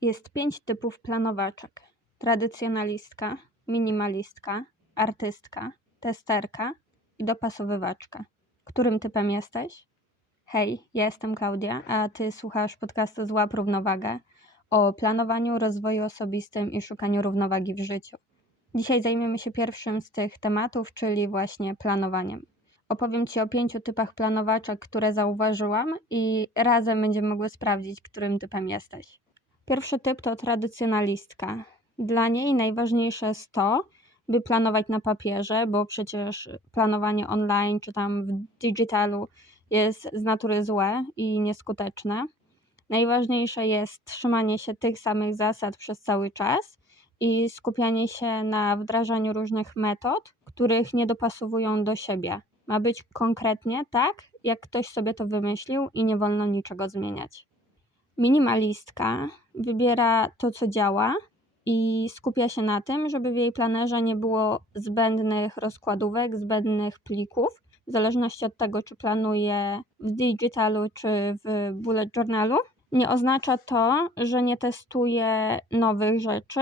Jest pięć typów planowaczek: tradycjonalistka, minimalistka, artystka, testerka i dopasowywaczka. Którym typem jesteś? Hej, ja jestem Klaudia, a ty słuchasz podcastu Złap Równowagę o planowaniu, rozwoju osobistym i szukaniu równowagi w życiu. Dzisiaj zajmiemy się pierwszym z tych tematów, czyli właśnie planowaniem. Opowiem Ci o pięciu typach planowaczek, które zauważyłam i razem będziemy mogły sprawdzić, którym typem jesteś. Pierwszy typ to tradycjonalistka. Dla niej najważniejsze jest to, by planować na papierze, bo przecież planowanie online czy tam w digitalu jest z natury złe i nieskuteczne. Najważniejsze jest trzymanie się tych samych zasad przez cały czas i skupianie się na wdrażaniu różnych metod, których nie dopasowują do siebie. Ma być konkretnie tak, jak ktoś sobie to wymyślił i nie wolno niczego zmieniać. Minimalistka wybiera to, co działa i skupia się na tym, żeby w jej planerze nie było zbędnych rozkładówek, zbędnych plików. W zależności od tego, czy planuje w digitalu, czy w bullet journalu. Nie oznacza to, że nie testuje nowych rzeczy,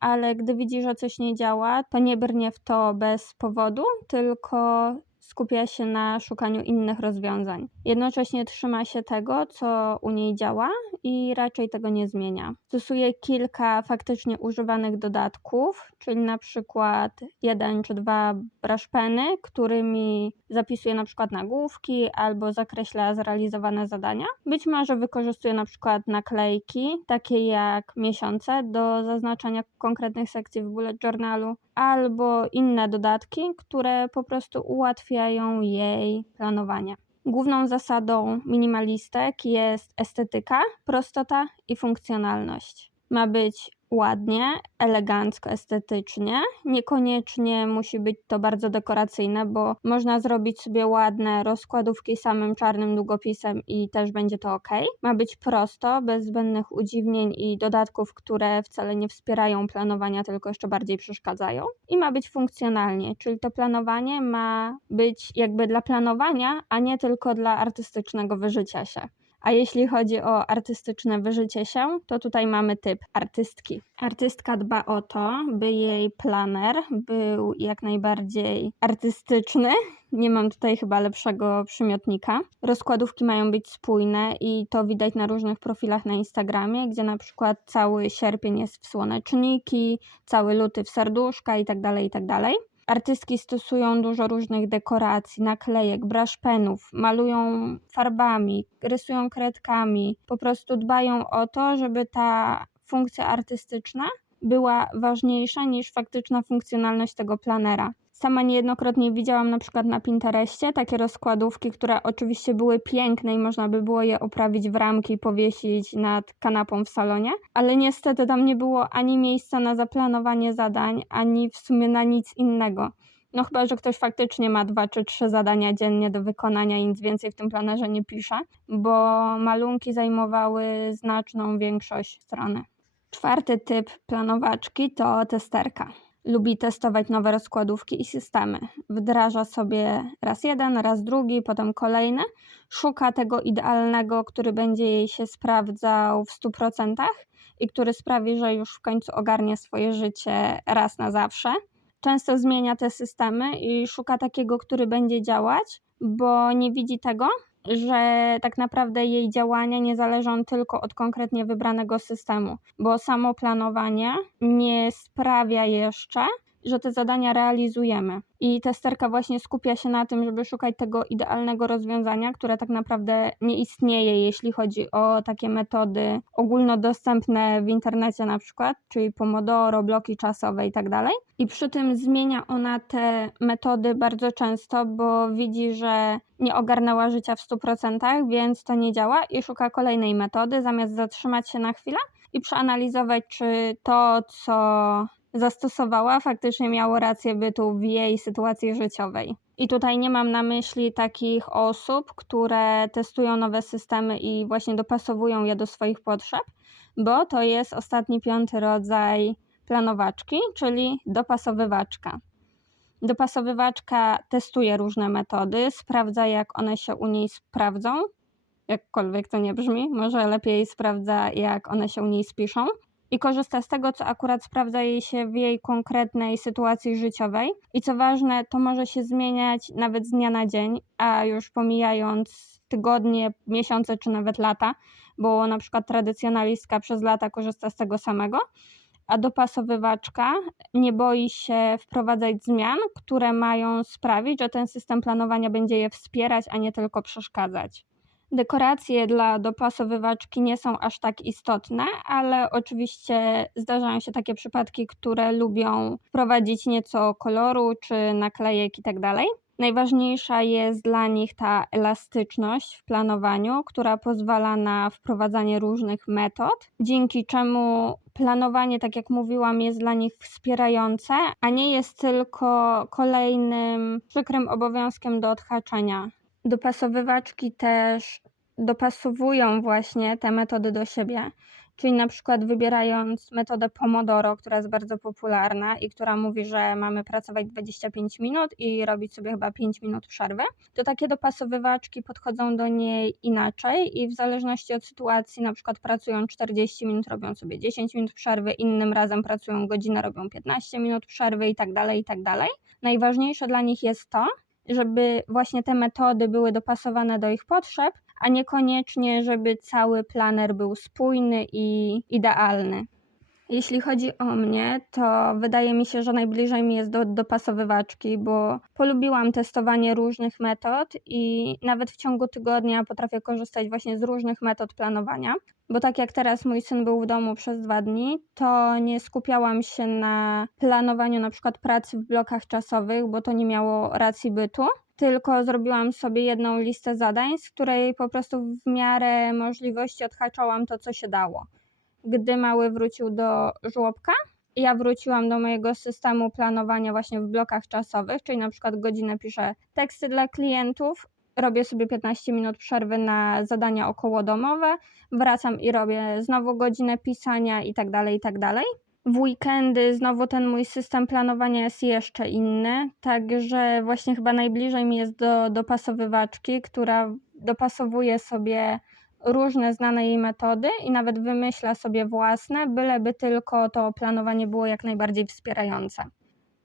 ale gdy widzi, że coś nie działa, to nie brnie w to bez powodu, tylko skupia się na szukaniu innych rozwiązań. Jednocześnie trzyma się tego, co u niej działa i raczej tego nie zmienia. Stosuje kilka faktycznie używanych dodatków, czyli na przykład jeden czy dwa brushpeny, którymi zapisuje na przykład nagłówki albo zakreśla zrealizowane zadania. Być może wykorzystuje na przykład naklejki, takie jak miesiące do zaznaczania konkretnych sekcji w bullet journalu, albo inne dodatki, które po prostu jej planowanie. Główną zasadą minimalistek jest estetyka, prostota i funkcjonalność. Ma być ładnie, elegancko, estetycznie. Niekoniecznie musi być to bardzo dekoracyjne, bo można zrobić sobie ładne rozkładówki samym czarnym długopisem i też będzie to ok. Ma być prosto, bez zbędnych udziwnień i dodatków, które wcale nie wspierają planowania, tylko jeszcze bardziej przeszkadzają. I ma być funkcjonalnie, czyli to planowanie ma być jakby dla planowania, a nie tylko dla artystycznego wyżycia się. A jeśli chodzi o artystyczne wyżycie się, to tutaj mamy typ artystki. Artystka dba o to, by jej planer był jak najbardziej artystyczny. Nie mam tutaj chyba lepszego przymiotnika. Rozkładówki mają być spójne i to widać na różnych profilach na Instagramie, gdzie na przykład cały sierpień jest w słoneczniki, cały luty w serduszka itd. Tak itd. Artystki stosują dużo różnych dekoracji, naklejek, brushpenów, malują farbami, rysują kredkami, po prostu dbają o to, żeby ta funkcja artystyczna była ważniejsza niż faktyczna funkcjonalność tego planera. Sama niejednokrotnie widziałam na przykład na Pinterestie takie rozkładówki, które oczywiście były piękne i można by było je oprawić w ramki i powiesić nad kanapą w salonie, ale niestety tam nie było ani miejsca na zaplanowanie zadań, ani w sumie na nic innego. No chyba, że ktoś faktycznie ma dwa czy trzy zadania dziennie do wykonania i nic więcej w tym planerze nie pisze, bo malunki zajmowały znaczną większość strony. Czwarty typ planowaczki to testerka. Lubi testować nowe rozkładówki i systemy. Wdraża sobie raz jeden, raz drugi, potem kolejny. Szuka tego idealnego, który będzie jej się sprawdzał w 100% i który sprawi, że już w końcu ogarnie swoje życie raz na zawsze. Często zmienia te systemy i szuka takiego, który będzie działać, bo nie widzi tego, że tak naprawdę jej działania nie zależą tylko od konkretnie wybranego systemu, bo samo planowanie nie sprawia jeszcze, że te zadania realizujemy. I testerka właśnie skupia się na tym, żeby szukać tego idealnego rozwiązania, które tak naprawdę nie istnieje, jeśli chodzi o takie metody ogólnodostępne w internecie na przykład, czyli Pomodoro, bloki czasowe i tak. I przy tym zmienia ona te metody bardzo często, bo widzi, że nie ogarnęła życia w 100%, więc to nie działa i szuka kolejnej metody, zamiast zatrzymać się na chwilę i przeanalizować, czy to, co zastosowała, faktycznie miało rację bytu w jej sytuacji życiowej. I tutaj nie mam na myśli takich osób, które testują nowe systemy i właśnie dopasowują je do swoich potrzeb, bo to jest ostatni piąty rodzaj planowaczki, czyli dopasowywaczka. Dopasowywaczka testuje różne metody, sprawdza jak one się u niej sprawdzą, jakkolwiek to nie brzmi. Może lepiej sprawdza, jak one się u niej spiszą. I korzysta z tego, co akurat sprawdza jej się w jej konkretnej sytuacji życiowej. I co ważne, to może się zmieniać nawet z dnia na dzień, a już pomijając tygodnie, miesiące czy nawet lata, bo na przykład tradycjonalistka przez lata korzysta z tego samego, a dopasowywaczka nie boi się wprowadzać zmian, które mają sprawić, że ten system planowania będzie je wspierać, a nie tylko przeszkadzać. Dekoracje dla dopasowywaczki nie są aż tak istotne, ale oczywiście zdarzają się takie przypadki, które lubią wprowadzić nieco koloru czy naklejek itd. Najważniejsza jest dla nich ta elastyczność w planowaniu, która pozwala na wprowadzanie różnych metod, dzięki czemu planowanie, tak jak mówiłam, jest dla nich wspierające, a nie jest tylko kolejnym przykrym obowiązkiem do odhaczenia. Dopasowywaczki też dopasowują właśnie te metody do siebie. Czyli na przykład wybierając metodę Pomodoro, która jest bardzo popularna i która mówi, że mamy pracować 25 minut i robić sobie chyba 5 minut przerwy, to takie dopasowywaczki podchodzą do niej inaczej i w zależności od sytuacji, na przykład pracują 40 minut, robią sobie 10 minut przerwy, innym razem pracują godzinę, robią 15 minut przerwy i tak dalej, i tak dalej. Najważniejsze dla nich jest to, żeby właśnie te metody były dopasowane do ich potrzeb, a niekoniecznie, żeby cały planer był spójny i idealny. Jeśli chodzi o mnie, to wydaje mi się, że najbliżej mi jest do dopasowywaczki, bo polubiłam testowanie różnych metod i nawet w ciągu tygodnia potrafię korzystać właśnie z różnych metod planowania. Bo tak jak teraz mój syn był w domu przez dwa dni, to nie skupiałam się na planowaniu na przykład pracy w blokach czasowych, bo to nie miało racji bytu tylko zrobiłam sobie jedną listę zadań, z której po prostu w miarę możliwości odhaczałam to, co się dało. Gdy mały wrócił do żłobka, ja wróciłam do mojego systemu planowania właśnie w blokach czasowych, czyli na przykład godzinę piszę teksty dla klientów, robię sobie 15 minut przerwy na zadania okołodomowe, wracam i robię znowu godzinę pisania i tak dalej, i tak dalej. W weekendy znowu ten mój system planowania jest jeszcze inny, także właśnie chyba najbliżej mi jest do dopasowywaczki, która dopasowuje sobie różne znane jej metody i nawet wymyśla sobie własne, byleby tylko to planowanie było jak najbardziej wspierające.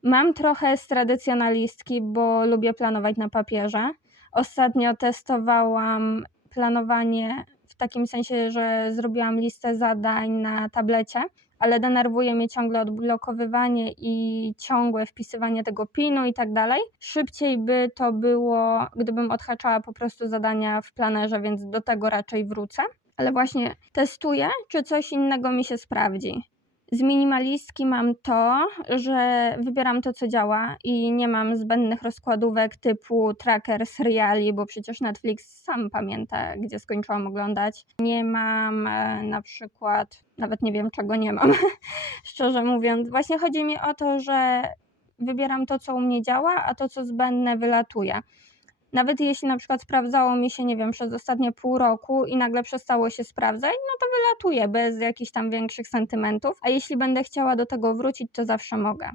Mam trochę z tradycjonalistki, bo lubię planować na papierze. Ostatnio testowałam planowanie w takim sensie, że zrobiłam listę zadań na tablecie ale denerwuje mnie ciągle odblokowywanie i ciągłe wpisywanie tego pinu i tak dalej. Szybciej by to było, gdybym odhaczała po prostu zadania w planerze, więc do tego raczej wrócę. Ale właśnie testuję, czy coś innego mi się sprawdzi. Z minimalistki mam to, że wybieram to, co działa i nie mam zbędnych rozkładówek typu tracker seriali, bo przecież Netflix sam pamięta, gdzie skończyłam oglądać. Nie mam e, na przykład, nawet nie wiem, czego nie mam, szczerze mówiąc. Właśnie chodzi mi o to, że wybieram to, co u mnie działa, a to, co zbędne, wylatuje. Nawet jeśli na przykład sprawdzało mi się, nie wiem, przez ostatnie pół roku i nagle przestało się sprawdzać, no to wylatuje bez jakichś tam większych sentymentów. A jeśli będę chciała do tego wrócić, to zawsze mogę.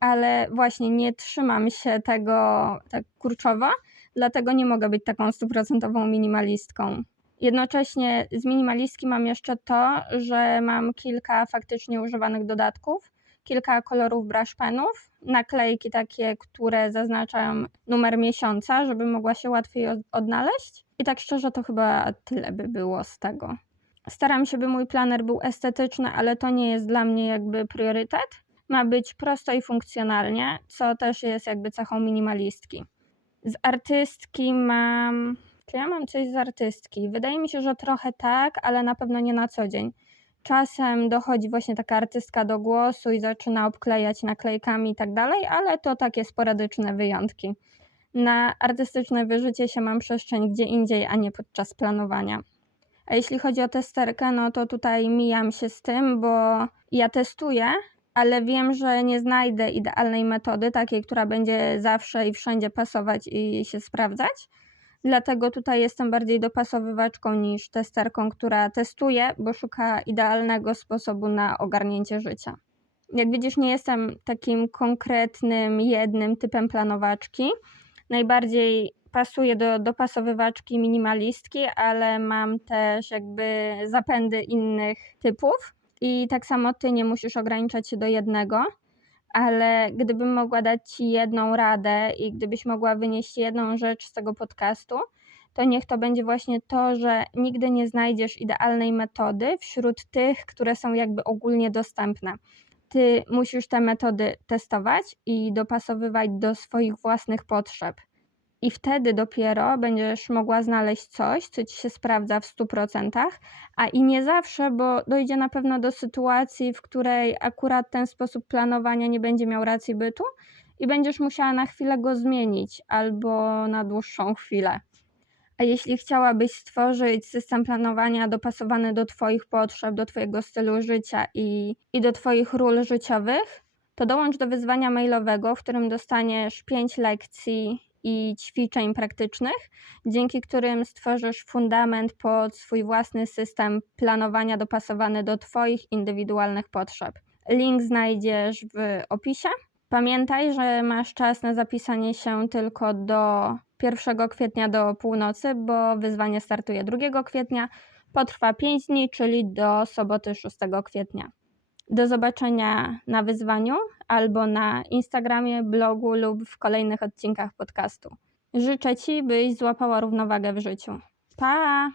Ale właśnie nie trzymam się tego tak kurczowo, dlatego nie mogę być taką stuprocentową minimalistką. Jednocześnie z minimalistki mam jeszcze to, że mam kilka faktycznie używanych dodatków, kilka kolorów brush penów, naklejki takie, które zaznaczają numer miesiąca, żeby mogła się łatwiej odnaleźć. I tak szczerze to chyba tyle by było z tego. Staram się, by mój planer był estetyczny, ale to nie jest dla mnie jakby priorytet. Ma być prosto i funkcjonalnie, co też jest jakby cechą minimalistki. Z artystki mam. Czy ja mam coś z artystki? Wydaje mi się, że trochę tak, ale na pewno nie na co dzień. Czasem dochodzi właśnie taka artystka do głosu i zaczyna obklejać naklejkami i tak dalej, ale to takie sporadyczne wyjątki. Na artystyczne wyżycie się mam przestrzeń gdzie indziej, a nie podczas planowania. A jeśli chodzi o testerkę, no to tutaj mijam się z tym, bo ja testuję, ale wiem, że nie znajdę idealnej metody, takiej, która będzie zawsze i wszędzie pasować i się sprawdzać. Dlatego tutaj jestem bardziej dopasowywaczką niż testerką, która testuje, bo szuka idealnego sposobu na ogarnięcie życia. Jak widzisz, nie jestem takim konkretnym, jednym typem planowaczki. Najbardziej pasuję do dopasowywaczki minimalistki, ale mam też jakby zapędy innych typów. I tak samo ty nie musisz ograniczać się do jednego, ale gdybym mogła dać ci jedną radę i gdybyś mogła wynieść jedną rzecz z tego podcastu, to niech to będzie właśnie to, że nigdy nie znajdziesz idealnej metody wśród tych, które są jakby ogólnie dostępne. Ty musisz te metody testować i dopasowywać do swoich własnych potrzeb. I wtedy dopiero będziesz mogła znaleźć coś, co ci się sprawdza w 100%, a i nie zawsze, bo dojdzie na pewno do sytuacji, w której akurat ten sposób planowania nie będzie miał racji bytu i będziesz musiała na chwilę go zmienić albo na dłuższą chwilę. A jeśli chciałabyś stworzyć system planowania dopasowany do Twoich potrzeb, do Twojego stylu życia i, i do Twoich ról życiowych, to dołącz do wyzwania mailowego, w którym dostaniesz 5 lekcji i ćwiczeń praktycznych, dzięki którym stworzysz fundament pod swój własny system planowania dopasowany do Twoich indywidualnych potrzeb. Link znajdziesz w opisie. Pamiętaj, że masz czas na zapisanie się tylko do 1 kwietnia do północy, bo wyzwanie startuje 2 kwietnia. Potrwa 5 dni, czyli do soboty 6 kwietnia. Do zobaczenia na wyzwaniu albo na Instagramie, blogu lub w kolejnych odcinkach podcastu. Życzę Ci, byś złapała równowagę w życiu. Pa!